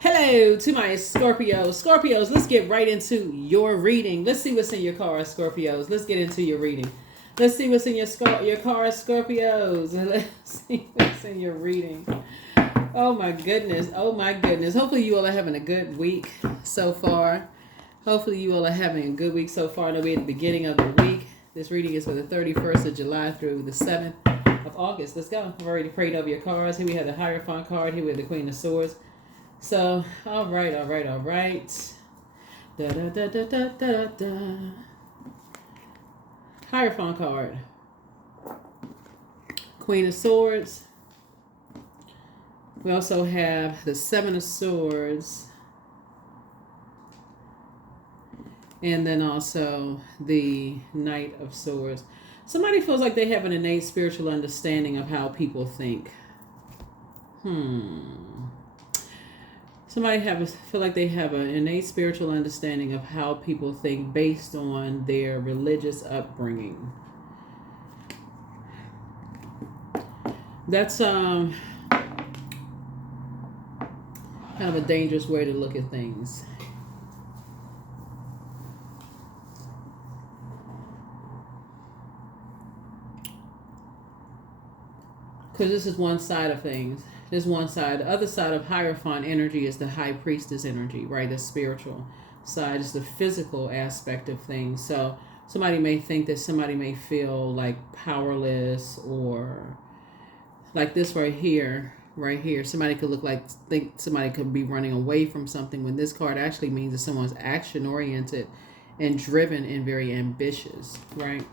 Hello to my Scorpios. Scorpios, let's get right into your reading. Let's see what's in your car, Scorpios. Let's get into your reading. Let's see what's in your car, Scorpios. And let's see what's in your reading. Oh my goodness. Oh my goodness. Hopefully you all are having a good week so far. Hopefully you all are having a good week so far. It'll be at the beginning of the week. This reading is for the 31st of July through the 7th of August. Let's go. I've already prayed over your cards. Here we have the Hierophant card. Here we have the Queen of Swords. So, all right. Da da da da da da da. Hierophant card. Queen of Swords. We also have the Seven of Swords. And then also the Knight of Swords. Somebody feels like they have an innate spiritual understanding of how people think. Somebody feel like they have an innate spiritual understanding of how people think based on their religious upbringing. That's kind of a dangerous way to look at things. Because this is one side of things. There's one side. The other side of Hierophant energy is the High Priestess energy, right? The spiritual side is the physical aspect of things. So somebody may think that somebody may feel like powerless, or like this right here. Somebody could think somebody could be running away from something, when this card actually means that someone's action oriented and driven and very ambitious, right?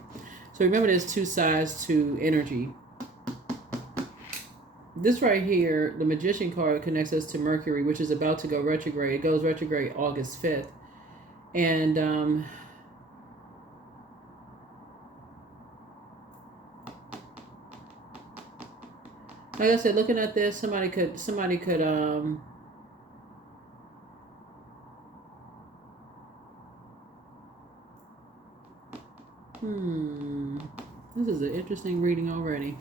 So remember, there's two sides to energy. This right here, the Magician card, connects us to Mercury, which is about to go retrograde. It goes retrograde August 5th. And like I said, looking at this, somebody could this is an interesting reading already.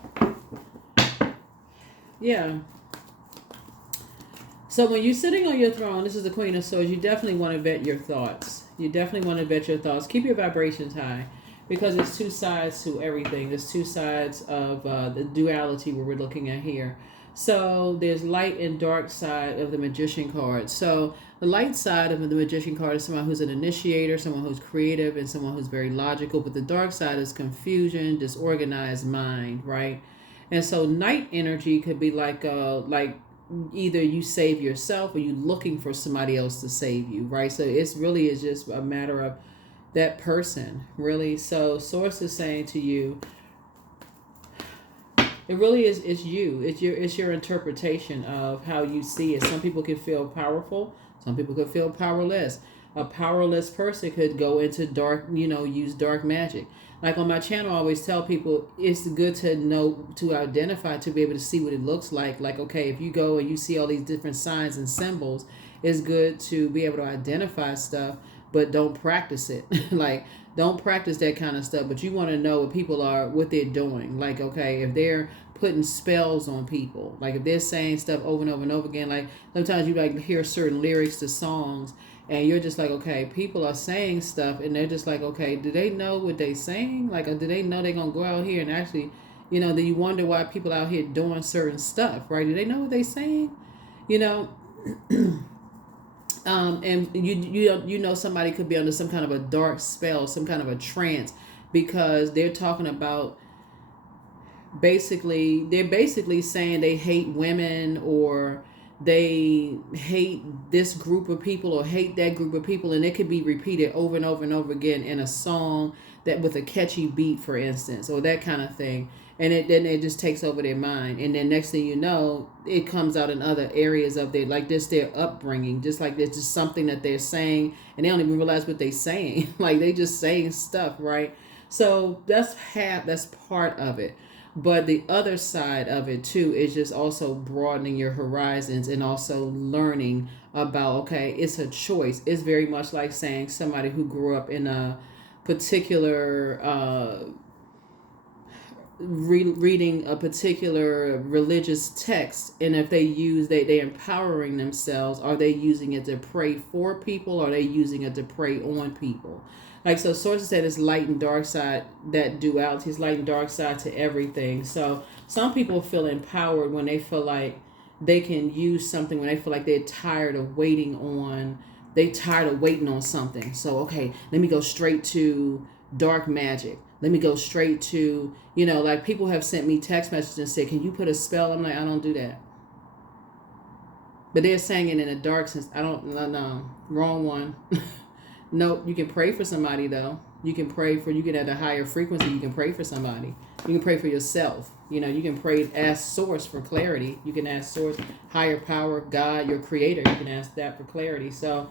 Yeah. So when you're sitting on your throne, this is the Queen of Swords, you definitely want to vet your thoughts. Keep your vibrations high, because there's two sides to everything. There's two sides of the duality where we're looking at here. So there's light and dark side of the Magician card. So the light side of the Magician card is someone who's an initiator, someone who's creative, and someone who's very logical. But the dark side is confusion, disorganized mind, right? And so night energy could be like either you save yourself or you looking for somebody else to save you, right? So it's really is just a matter of that person, really. So Source is saying to you, it really is, it's you. It's your interpretation of how you see it. Some people can feel powerful, some people could feel powerless. A powerless person could go into dark, use dark magic. Like on my channel, I always tell people it's good to know, to identify, to be able to see what it looks like. Like, okay, if you go and you see all these different signs and symbols, it's good to be able to identify stuff, but don't practice it. Like, don't practice that kind of stuff, but you want to know what they're doing. Like, okay, if they're putting spells on people, like if they're saying stuff over and over and over again, like sometimes you like hear certain lyrics to songs, and you're just like, okay, people are saying stuff, and they're just like, okay, do they know what they saying? Like, do they know they're going to go out here and actually, then you wonder why people out here doing certain stuff, right? Do they know what they saying? And somebody could be under some kind of a dark spell, some kind of a trance, because they're talking about they're basically saying they hate women, or they hate this group of people or hate that group of people, and it could be repeated over and over and over again in a song that with a catchy beat, for instance, or that kind of thing. And then it just takes over their mind, and then next thing you know, it comes out in other areas of their, like this, their upbringing, just like it's just something that they're saying, and they don't even realize what they're saying. Like they just saying stuff, right? So that's part of it. But the other side of it too is just also broadening your horizons, and also learning about, okay, it's a choice. It's very much like saying somebody who grew up in a particular reading a particular religious text, and if they empowering themselves, are they using it to pray for people, or are they using it to pray on people? Like, so sources said it's light and dark side, that duality is light and dark side to everything. So some people feel empowered when they feel like they can use something, when they feel like they're tired of waiting on something. So, okay, let me go straight to dark magic. Let me go straight to, like people have sent me text messages and said, can you put a spell? I'm like, I don't do that. But they're saying it in a dark sense. I don't, no, wrong one. Nope, you can pray for somebody though. You can at a higher frequency, you can pray for somebody. You can pray for yourself. You can pray, ask source for clarity. You can ask source, higher power, God, your creator. You can ask that for clarity. So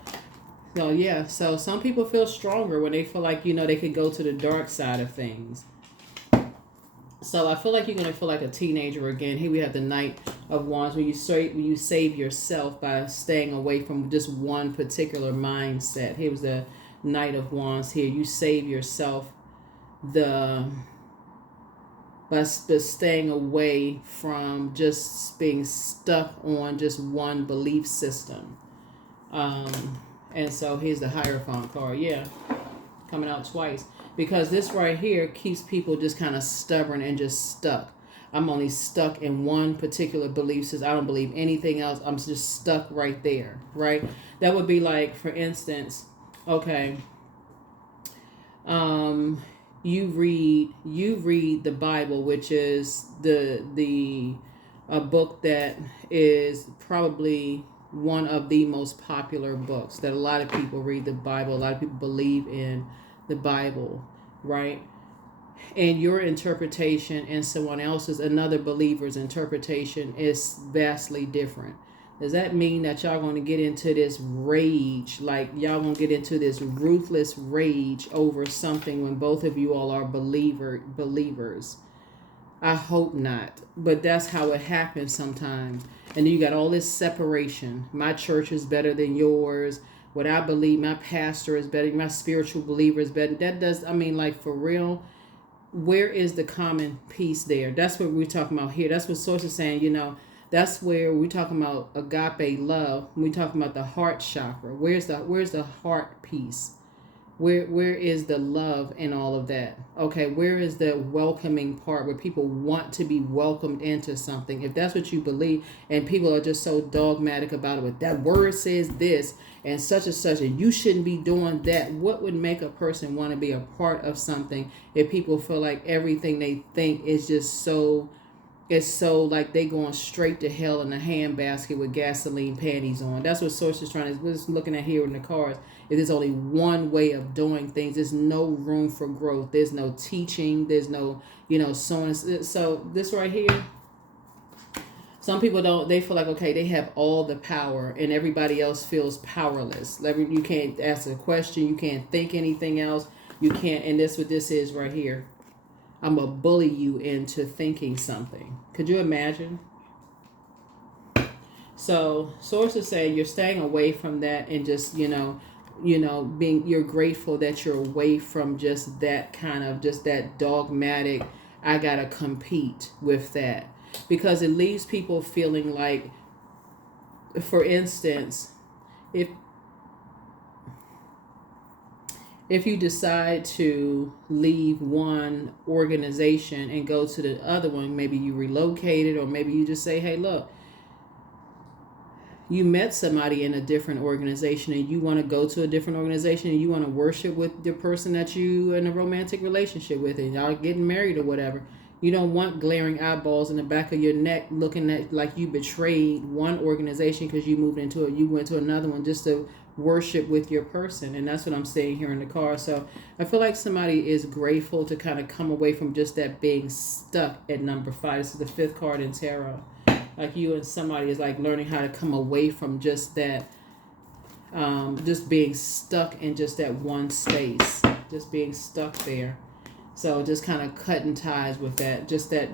yeah. So some people feel stronger when they feel like, they can go to the dark side of things. So I feel like you're going to feel like a teenager again. Here we have the Knight of Wands, where you save yourself by staying away from just one particular mindset. Here was the Knight of Wands here. You save yourself by staying away from just being stuck on just one belief system. And so here's the Hierophant card. Yeah, coming out twice. Because this right here keeps people just kind of stubborn and just stuck. I'm only stuck in one particular belief system. I don't believe anything else. I'm just stuck right there, right? That would be like, for instance, okay, you read the Bible, which is a book that is probably one of the most popular books that a lot of people read. The Bible, a lot of people believe in the Bible, right? And your interpretation and someone else's, another believer's interpretation, is vastly different. Does that mean that y'all going to get into this rage, like y'all going to get into this ruthless rage over something when both of you all are believers? I hope not, but that's how it happens sometimes. And then you got all this separation. My church is better than yours. What I believe, my pastor is better, my spiritual believer is better. That does, like, for real, where is the common piece there? That's what we're talking about here. That's what Source is saying, that's where we're talking about agape love. We're talking about the heart chakra. Where's the heart piece? Where is the love in all of that? Okay, where is the welcoming part where people want to be welcomed into something? If that's what you believe, and people are just so dogmatic about it, but that word says this and such, and you shouldn't be doing that. What would make a person want to be a part of something if people feel like everything they think is just so, it's so like they going straight to hell in a handbasket with gasoline panties on? That's what Source is trying to, we're just looking at here in the cards. If there's only one way of doing things, there's no room for growth. There's no teaching. There's no, so on. So this right here, some people don't, they feel like, okay, they have all the power and everybody else feels powerless. Like, you can't ask a question. You can't think anything else. You can't, and that's what this is right here. I'm going to bully you into thinking something. Could you imagine? So sources say you're staying away from that and just, you're grateful that you're away from just that kind of, just that dogmatic, I got to compete with that. Because it leaves people feeling like, for instance, if you decide to leave one organization and go to the other one, maybe you relocated, or maybe you just say, hey, look, you met somebody in a different organization and you want to go to a different organization and you want to worship with the person that you in a romantic relationship with, and y'all getting married or whatever. You don't want glaring eyeballs in the back of your neck looking at like you betrayed one organization because you went to another one just to worship with your person. And that's what I'm saying here in the car. So I feel like somebody is grateful to kind of come away from just that being stuck at number 5. This is the 5th card in tarot. Like you and somebody is like learning how to come away from just that, just being stuck in just that one space, just being stuck there. So just kind of cutting ties with that, just that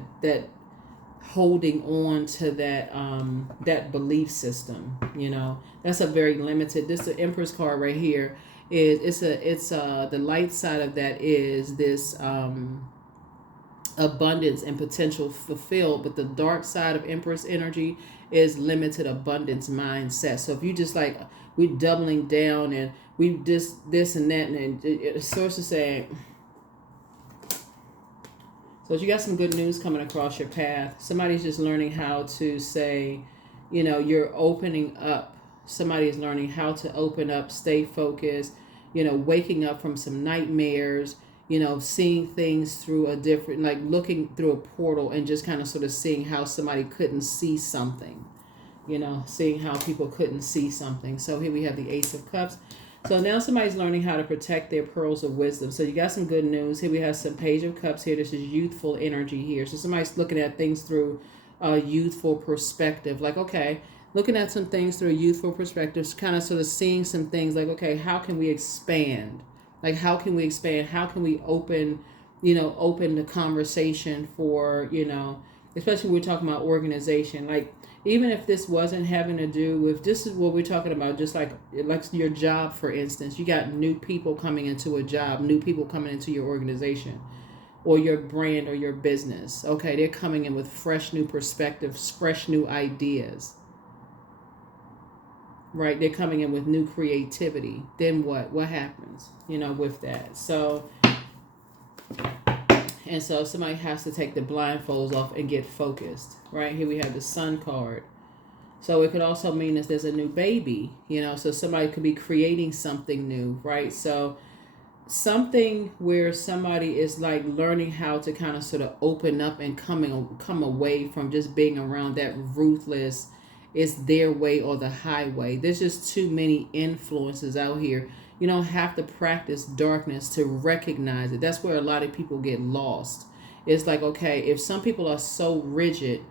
holding on to that that belief system. That's a very limited. This is the Empress card right here. It's the light side of that is this abundance and potential fulfilled, but the dark side of Empress energy is limited abundance mindset. So if you just like, we're doubling down and we this and that, and the source is saying, so you got some good news coming across your path. Somebody's just learning how to say, you know, you're opening up. Somebody is learning how to open up, stay focused, you know, waking up from some nightmares, you know, seeing things through a different, like looking through a portal and just kind of sort of seeing how somebody couldn't see something, you know, seeing how people couldn't see something. So here we have the Ace of Cups. So now somebody's learning how to protect their pearls of wisdom. So you got some good news. Here we have some Page of Cups here. This is youthful energy here. So somebody's looking at things through a youthful perspective. Like, okay, looking at some things through a youthful perspective, kind of sort of seeing some things like, okay, how can we expand? Like, how can we expand? How can we open, you know, open the conversation for, you know, especially when we're talking about organization. Like, even if this wasn't having to do with, this is what we're talking about, just like your job, for instance. You got new people coming into a job, new people coming into your organization or your brand or your business. Okay, they're coming in with fresh new perspectives, fresh new ideas. Right, they're coming in with new creativity. Then what happens, you know, with that? So, and so somebody has to take the blindfolds off and get focused. Right, here we have the Sun card. So it could also mean that there's a new baby, you know, so somebody could be creating something new, right? So something where somebody is like learning how to kind of sort of open up and come away from just being around that ruthless, it's their way or the highway. There's just too many influences out here. You don't have to practice darkness to recognize it. That's where a lot of people get lost. It's like, okay, if some people are so rigid,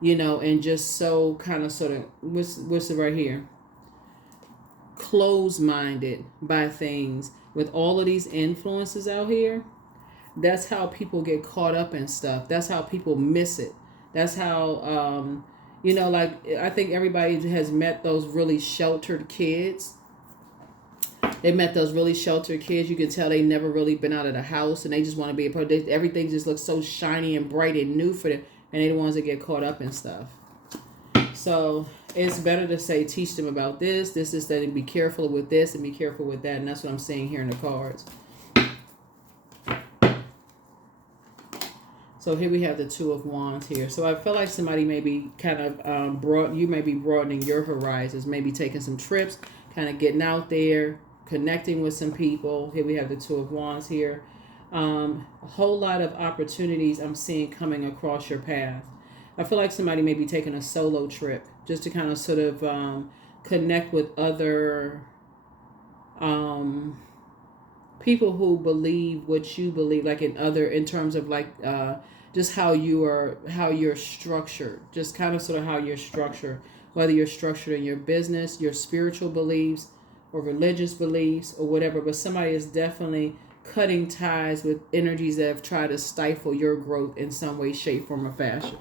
you know, and just so kind of sort of, what's it right here? Closed-minded by things with all of these influences out here. That's how people get caught up in stuff. That's how people miss it. That's how, you know, like, I think everybody has met those really sheltered kids. They met those really sheltered kids. You can tell they never really been out of the house and they just want to be a part. Everything just looks so shiny and bright and new for them. And they're the ones that get caught up in stuff. So it's better to say, teach them about this is that, and be careful with this and be careful with that. And that's what I'm seeing here in the cards. So here we have the Two of Wands here. So I feel like somebody may be kind of you may be broadening your horizons, maybe taking some trips, kind of getting out there, connecting with some people. Here we have the Two of Wands here. A whole lot of opportunities I'm seeing coming across your path. I feel like somebody may be taking a solo trip just to kind of sort of connect with other people who believe what you believe, like in terms of like just how you're structured, just kind of sort of how you're structured, whether you're structured in your business, your spiritual beliefs, or religious beliefs, or whatever. But somebody is definitely cutting ties with energies that have tried to stifle your growth in some way, shape, form, or fashion.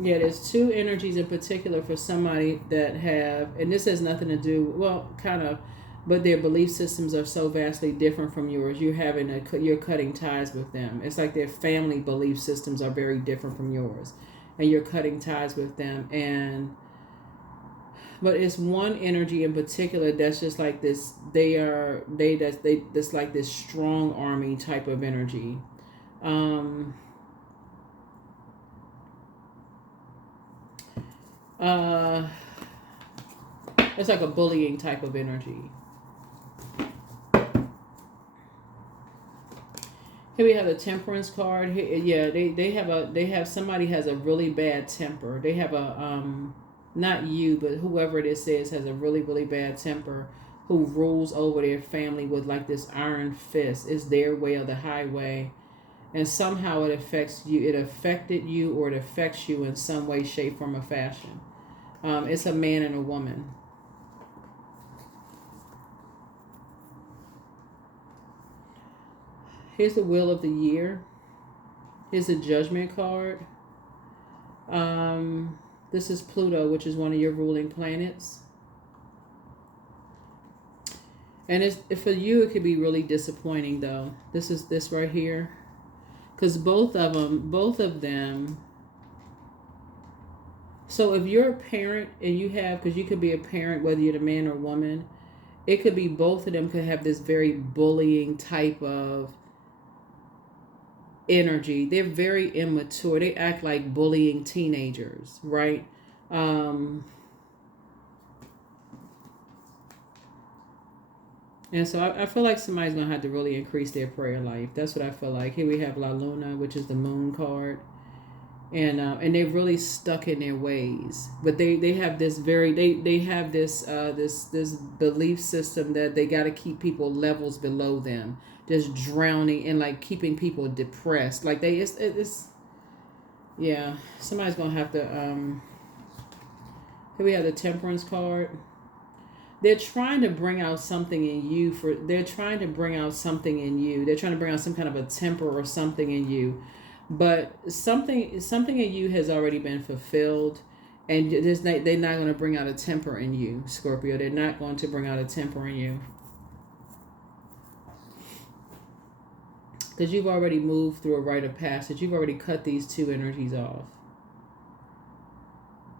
Yeah, there's two energies in particular for somebody that have, and this has nothing to do, well, kind of, but their belief systems are so vastly different from yours. You're cutting ties with them. It's like their family belief systems are very different from yours, and you're cutting ties with them. But it's one energy in particular that's just like this. That's like this strong army type of energy. It's like a bullying type of energy. Here we have the Temperance card. Here, yeah, they have somebody has a really bad temper. They have a not you, but whoever this is has a really, really bad temper, who rules over their family with like this iron fist. It's their way or the highway. And somehow it affects you. It affected you, or it affects you in some way, shape, form, or fashion. It's a man and a woman. Here's the Wheel of the Year. Here's the Judgment card. This is Pluto, which is one of your ruling planets. And it's, for you, it could be really disappointing, though. This is this right here. Because both of them. So if you're a parent and you have, because you could be a parent, whether you're a man or woman, it could be both of them could have this very bullying type of energy. They're very immature. They act like bullying teenagers, right? And so I feel like somebody's going to have to really increase their prayer life. That's what I feel like. Here we have La Luna, which is the moon card. And they're really stuck in their ways. But they have this they have this belief system that they got to keep people levels below them. Just drowning and like keeping people depressed. Like it's yeah. Somebody's going to have to... Here we have the Temperance card. They're trying to bring out something in you. They're trying to bring out something in you. They're trying to bring out some kind of a temper or something in you. But something in you has already been fulfilled. And they're not going to bring out a temper in you, Scorpio. They're not going to bring out a temper in you. Because you've already moved through a rite of passage. You've already cut these two energies off.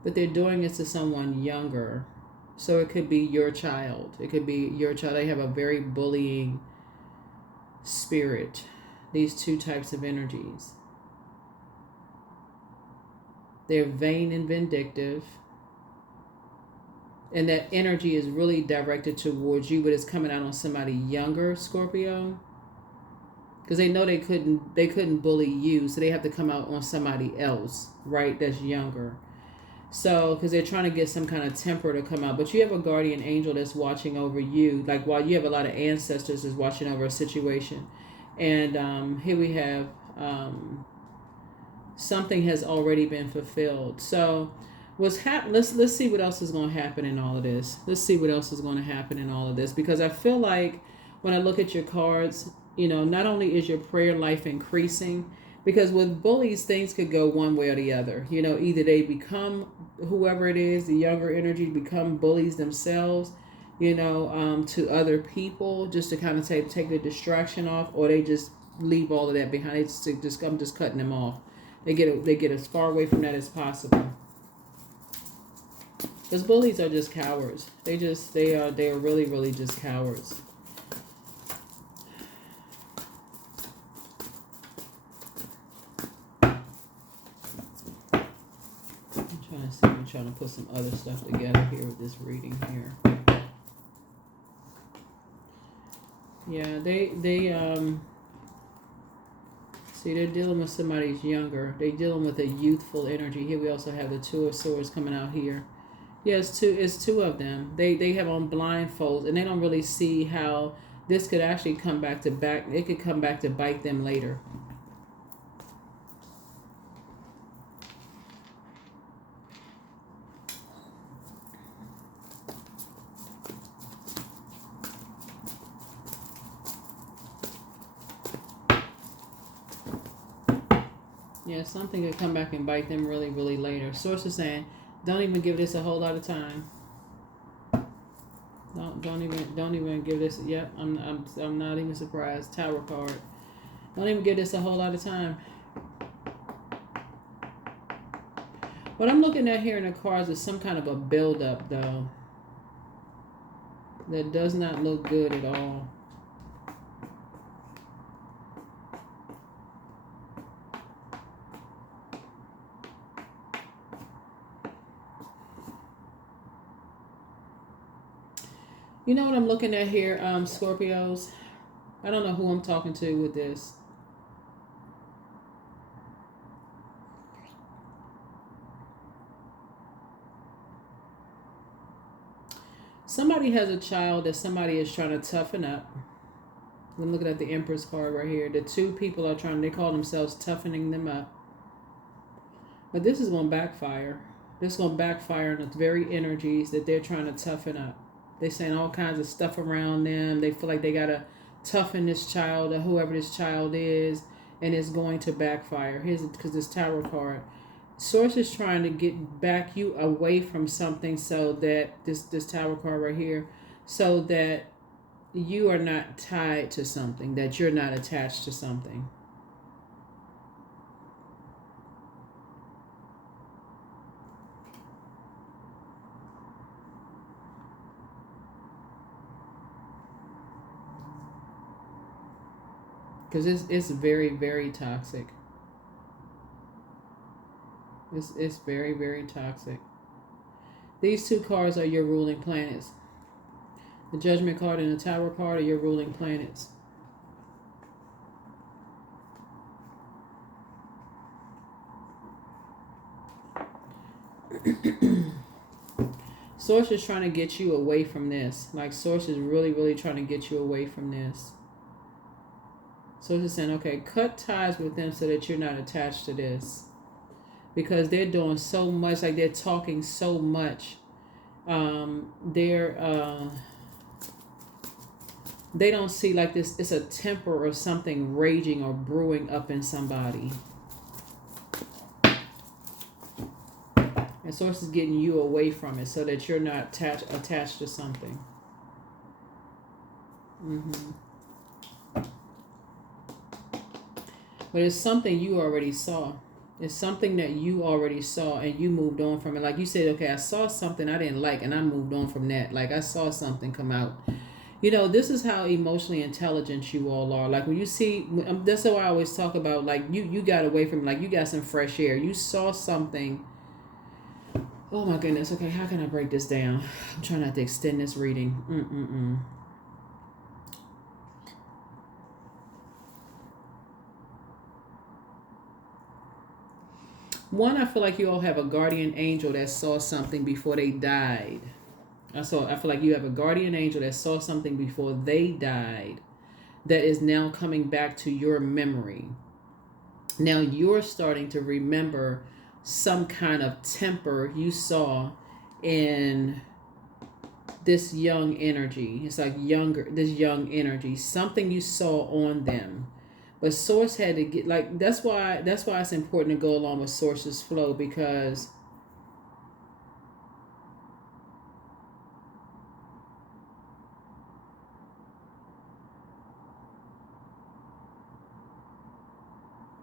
But they're doing it to someone younger. So it could be your child. It could be your child. They have a very bullying spirit. These two types of energies. They're vain and vindictive. And that energy is really directed towards you, but it's coming out on somebody younger, Scorpio. Because they know they couldn't bully you, so they have to come out on somebody else, right? That's younger. So, because they're trying to get some kind of temper to come out. But you have a guardian angel that's watching over you. Like, while you have a lot of ancestors that's watching over a situation. And here we have something has already been fulfilled. So, let's see what else is going to happen in all of this. Let's see what else is going to happen in all of this. Because I feel like when I look at your cards, you know, not only is your prayer life increasing, because with bullies, things could go one way or the other. You know, either they become, whoever it is, the younger energy, become bullies themselves, you know, to other people, just to kind of take the distraction off, or they just leave all of that behind. I'm just cutting them off. They get as far away from that as possible. Because bullies are just cowards. They are really, really just cowards. I'm trying to put some other stuff together here with this reading here. Yeah, they see, they're dealing with somebody who's younger. They're dealing with a youthful energy. Here we also have the Two of Swords coming out here. Yeah, it's two of them. They have on blindfolds, and they don't really see how this could actually come back to back. It could come back to bite them later. Yeah, something could come back and bite them really, really later. Source is saying, don't even give this a whole lot of time. Don't even give this. Yep, I'm not even surprised. Tower card. Don't even give this a whole lot of time. What I'm looking at here in the cards is some kind of a buildup, though. That does not look good at all. You know what I'm looking at here, Scorpios? I don't know who I'm talking to with this. Somebody has a child that somebody is trying to toughen up. I'm looking at the Empress card right here. The two people are they call themselves toughening them up. But this is going to backfire. This is going to backfire on the very energies that they're trying to toughen up. They're saying all kinds of stuff around them. They feel like they got to toughen this child or whoever this child is, and it's going to backfire. Here's because this Tower card. Source is trying to get back you away from something so that this Tower card right here, so that you are not tied to something, that you're not attached to something. Because it's very, very toxic. It's very, very toxic. These two cards are your ruling planets. The Judgment card and the Tower card are your ruling planets. Source is trying to get you away from this. Like, Source is really, really trying to get you away from this. Source is saying, okay, cut ties with them so that you're not attached to this. Because they're doing so much, like they're talking so much. They don't see like this. It's a temper or something raging or brewing up in somebody. And Source is getting you away from it so that you're not attached to something. But it's something you already saw. It's something that you already saw and you moved on from it. Like you said, okay, I saw something I didn't like and I moved on from that. Like I saw something come out. You know, this is how emotionally intelligent you all are. Like when you see, that's how I always talk about, like you got away from, like you got some fresh air. You saw something. Oh my goodness. Okay, how can I break this down? I'm trying not to extend this reading. One, I feel like you all have a guardian angel that saw something before they died. I feel like you have a guardian angel that saw something before they died that is now coming back to your memory. Now you're starting to remember some kind of temper you saw in this young energy. It's like this young energy, something you saw on them. But Source had to get, like, that's why it's important to go along with Source's flow, because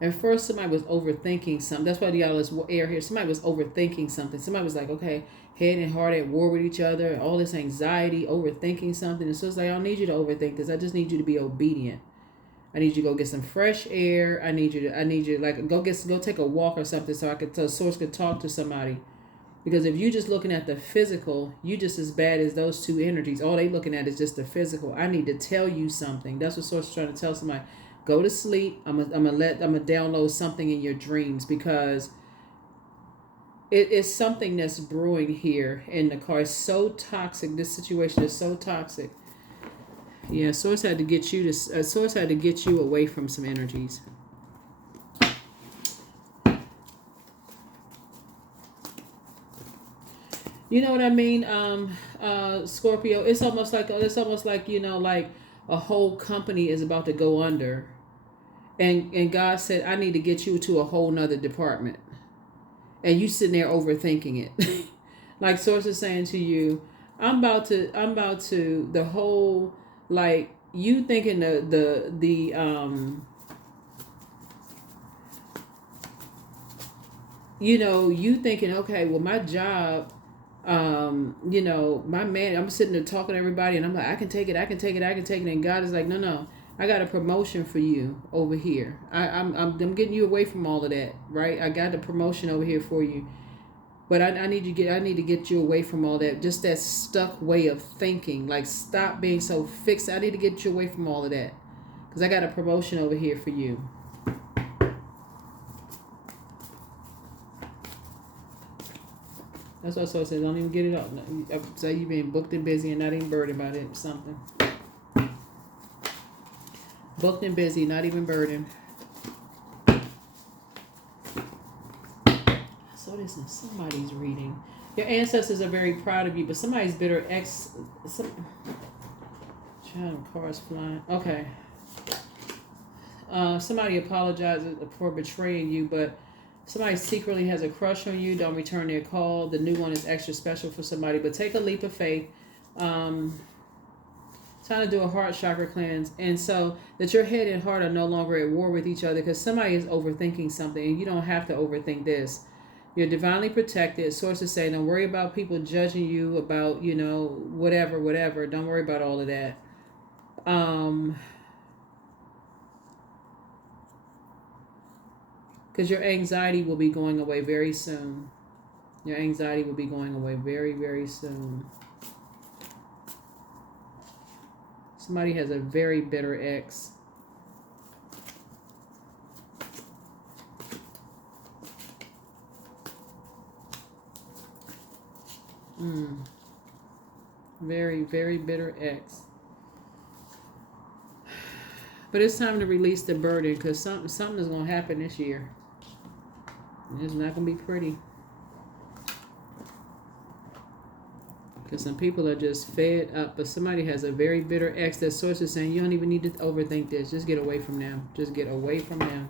at first somebody was overthinking something. That's why you got all this air here. Somebody was overthinking something. Somebody was like, okay, head and heart at war with each other, all this anxiety, overthinking something. And so it's like, I don't need you to overthink this. I just need you to be obedient. I need you to go get some fresh air. I need you to like go take a walk or something so Source could talk to somebody. Because if you're just looking at the physical, you just as bad as those two energies. All they looking at is just the physical. I need to tell you something. That's what Source is trying to tell somebody. Go to sleep. I'm gonna download something in your dreams, because it is something that's brewing here in the car. It's so toxic. This situation is so toxic. Yeah, Source had to get you away from some energies. You know what I mean, Scorpio? It's almost like you know, like a whole company is about to go under, and God said, I need to get you to a whole nother department, and you sitting there overthinking it. Like Source is saying to you, I'm about to the whole, like, you thinking you know, you thinking, okay, well, my job, you know, my man, I'm sitting there talking to everybody and I'm like, I can take it. And God is like, no, I got a promotion for you over here. I'm getting you away from all of that, right? I got the promotion over here for you. But I need to get you away from all that, just that stuck way of thinking. Like, stop being so fixed. I need to get you away from all of that, because I got a promotion over here for you. That's what Source says. Don't even get it up. Say you've been booked and busy and not even burdened about it. Something. Booked and busy, not even burdened. So this is somebody's reading. Your ancestors are very proud of you, but somebody's bitter child of cards flying. Okay. Somebody apologizes for betraying you, but Somebody secretly has a crush on you. Don't return their call. The new one is extra special for somebody. But take a leap of faith. Time to do a heart chakra cleanse. And so that your head and heart are no longer at war with each other, because somebody is overthinking something. And you don't have to overthink this. You're divinely protected. Sources say don't worry about people judging you about, you know, whatever. Don't worry about all of that. Because your anxiety will be going away very soon. Your anxiety will be going away very, very soon. Somebody has a very bitter ex. Very, very bitter ex. But it's time to release the burden, because something is going to happen this year. It's not going to be pretty. Because some people are just fed up. But somebody has a very bitter ex. That source is saying you don't even need to overthink this. Just get away from them. Just get away from them.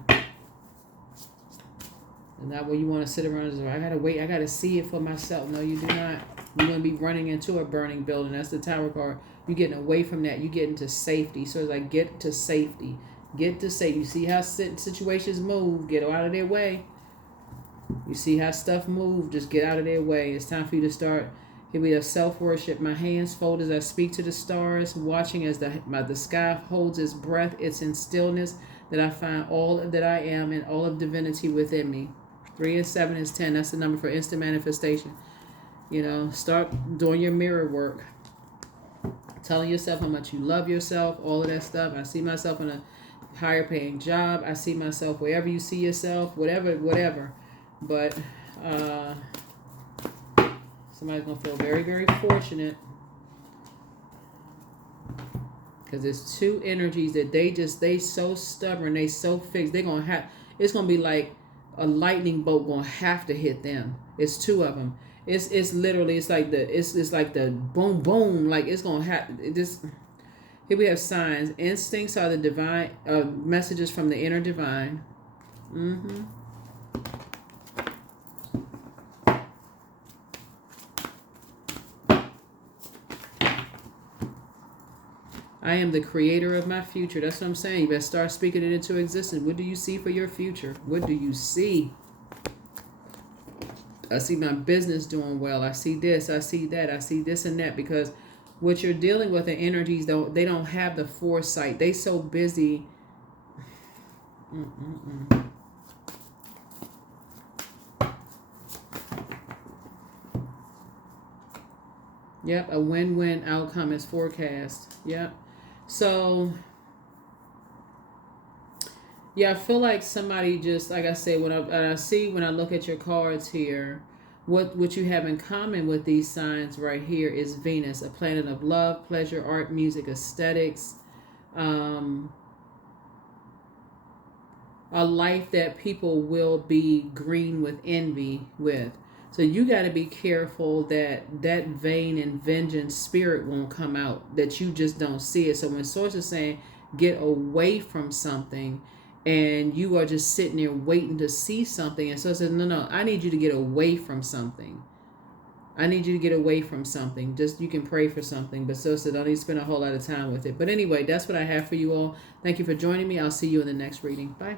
And not where you want to sit around and say, I got to wait. I got to see it for myself. No, you do not. You're going to be running into a burning building. That's the Tower card. You're getting away from that. You get into safety. So it's like, get to safety. Get to safety. You see how situations move. Get out of their way. You see how stuff move. Just get out of their way. It's time for you to start. Here we have self-worship. My hands fold as I speak to the stars, watching as the sky holds its breath. It's in stillness that I find all that I am and all of divinity within me. 3 and 7 is 10. That's the number for instant manifestation. You know, start doing your mirror work. Telling yourself how much you love yourself, all of that stuff. I see myself in a higher paying job. I see myself wherever you see yourself, whatever. But somebody's going to feel very, very fortunate. Because it's two energies that they so stubborn, they so fixed. They're going to have, it's going to be like a lightning bolt going to have to hit them. It's two of them. It's literally, it's like the boom boom, like it's gonna happen. This here we have signs. Instincts are the divine messages from the inner divine. I am the creator of my future. That's what I'm saying. You better start speaking it into existence. What do you see for your future? What do you see? I see my business doing well. I see this. I see that. I see this and that. Because what you're dealing with, the energies, they don't have the foresight. They so busy. Yep, a win-win outcome is forecast. Yep. So, yeah, I feel like somebody just, like I say, when I look at your cards here, what you have in common with these signs right here is Venus, a planet of love, pleasure, art, music, aesthetics, a life that people will be green with envy with. So you got to be careful that vain and vengeance spirit won't come out, that you just don't see it. So when Source is saying get away from something, and you are just sitting there waiting to see something, and so it says, no, I need you to get away from something. I need you to get away from something. Just, you can pray for something, but so don't need to spend a whole lot of time with it. But anyway, that's what I have for you all. Thank you for joining me. I'll see you in the next reading. Bye.